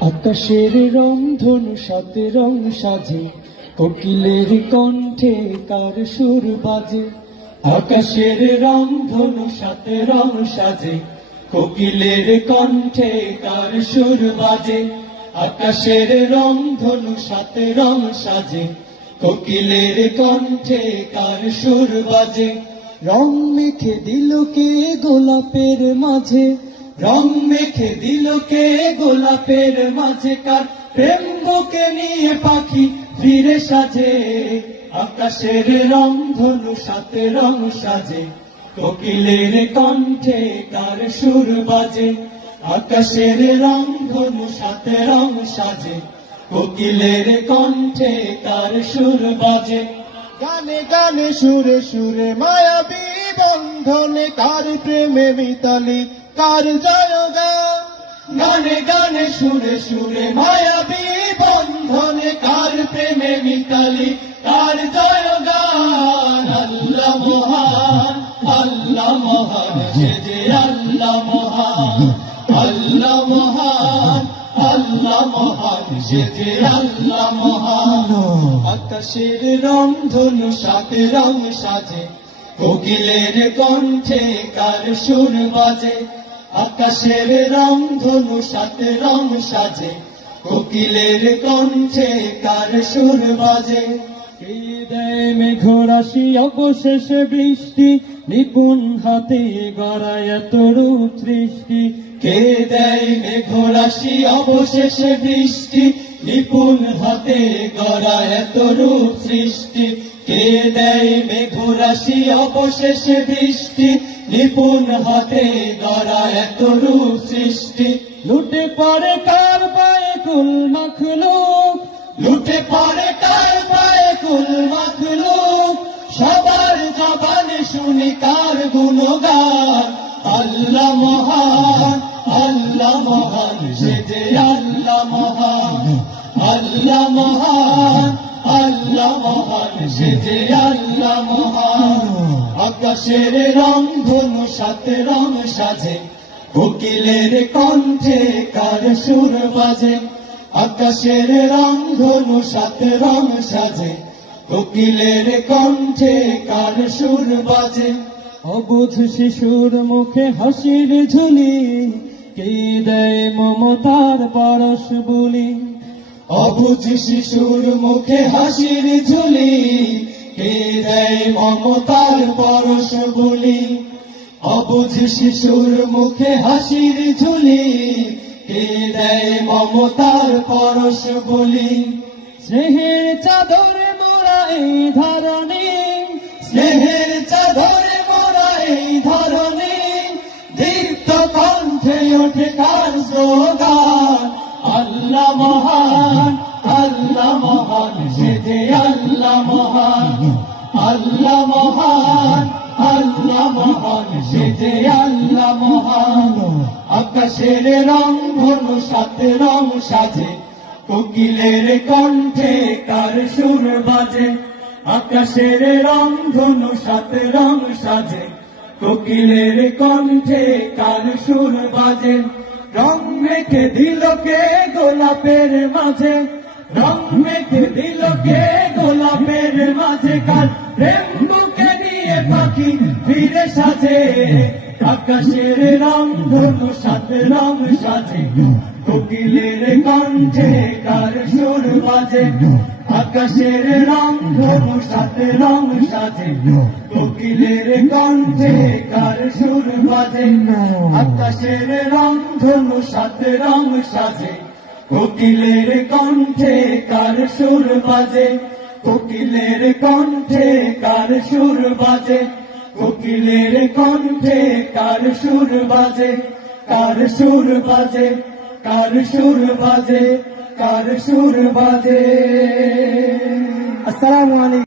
আকাশের রং ধনু সাত রং সাজে, কোকিলের কণ্ঠে কার সুর বাজে? আকাশের রং ধনু সাত রং সাজে, কোকিলের কণ্ঠে কার সুর বাজে? আকাশের রং ধনু সাত রং সাজে, কোকিলের কণ্ঠে কার সুর বাজে? রং মেখে দিল কে গোলাপের মাঝে? রং মেখে দিল কে গোলাপের মাঝে কার? প্রেম বুকে নিয়ে পাখি ফিরে সাজে। আকাশের রং ধনু, সাথে রং সাজে। কোকিলের কণ্ঠে কার সুর বাজে। আকাশের রং ধনু, সাথে রং সাজে। কোকিলের কণ্ঠে কার সুর বাজে। গানে গানে সুরে সুরে মায়াবী বন্ধনে কার প্রেমে মিতালি। কার জয়গা গানে গানে সুরে সুরে মায়াবী বন্ধনে কার প্রেমে মিতালি? কার জয়গান, আল্লাহ মহান আল্লাহ মহান, সে যে আল্লাহ মহান আল্লাহ মহান আল্লাহ মহান, সে যে আল্লাহ মহান। আকাশের রং ধনু সাথে রং সাজে, কোকিলের কণ্ঠে কার সুর বাজে? আকাশের রং ধনু সাথে রং সাজে কোকিলের কণ্ঠে কার সুর বাজে। এই দেয় মেঘরাশি অবশেষে বৃষ্টি নিপুণ হাতে গড়ায় এত রূপ সৃষ্টি। কে দেয় মেঘরাশি অবশেষে বৃষ্টি নিপুণ হাতে গড়া এত রূপ সৃষ্টি। কে দেয় মেঘরাশি অবশেষে বৃষ্টি নিপুণ হাতে গড়া এত রূপ সৃষ্টি। লুটে পড়ে কার পায়ে কুল মাখলুক? লুটে পড়ে কার পায়ে কুল মাখলুক? সবার জবানে শুনি কার গুণগান? আল্লাহ মহান আল্লাহ মহান, সে যে আল্লাহ মহান। আল্লাহ মহান আল্লাহ মহান, সে যে আল্লাহ মহান। আকাশের রং ধনু সাথে রং সাজে। কোকিলের কণ্ঠে কার সুর বাজে? আকাশের রং ধনু সাথে রং সাজে। কোকিলের কণ্ঠে কার সুর বাজে? অবুধ শিশুর মুখে হাসির ঝুলি। কে দেয় মমতার পরশ বলি? অবুধ শিশুর মুখে হাসির ঝুলি। কে দেয় মমতার পরশ বলি। অবুঝ শিশুর মুখে হাসির ঝুলি। কে দেয় মমতার পরশ বলি। স্নেহের চাদরে মোরা এই ধরনী স্নেহের চাদরে মোরা এই ধরনী দীপ্ত কণ্ঠে ওঠে কার স্লোগান? আল্লাহ মহান। আল্লাহ মহান সে যে আল্লাহ মহান আল্লাহ মহান আল্লাহ মহান সে আল্লাহ মহান। আকাশের রং ধনু সাথে রং সাজে, কোকিলের কণ্ঠে কার সুর বাজে। আকাশের রং ধনু সাথে রং সাজে, কোকিলের কণ্ঠে কার সুর বাজে। রং মেখে দিল কে গোলাপের মাঝে রং মেখে দিল কে গোলাপের মাঝে কার প্রেম বুকে নিয়ে পাখি ফিরে সাজে। আকাশের রং ধনু সাথে রং সাজে। কোকিলের কণ্ঠে কার সুর বাজে? আকাশের রং ধনু সাথে রং সাজে। কোকিলের কণ্ঠে কার সুর বাজে? আকাশের রং ধনু সাথে রং সাজে। কোকিলের কণ্ঠে কার সুর বাজে? কোকিলের কণ্ঠে কার সুর বাজে? কোকিলের কণ্ঠে কার সুর বাজে? কার সুর বাজে? কার সুর বাজে? কার সুর বাজে? আসসালামু আলাইকুম।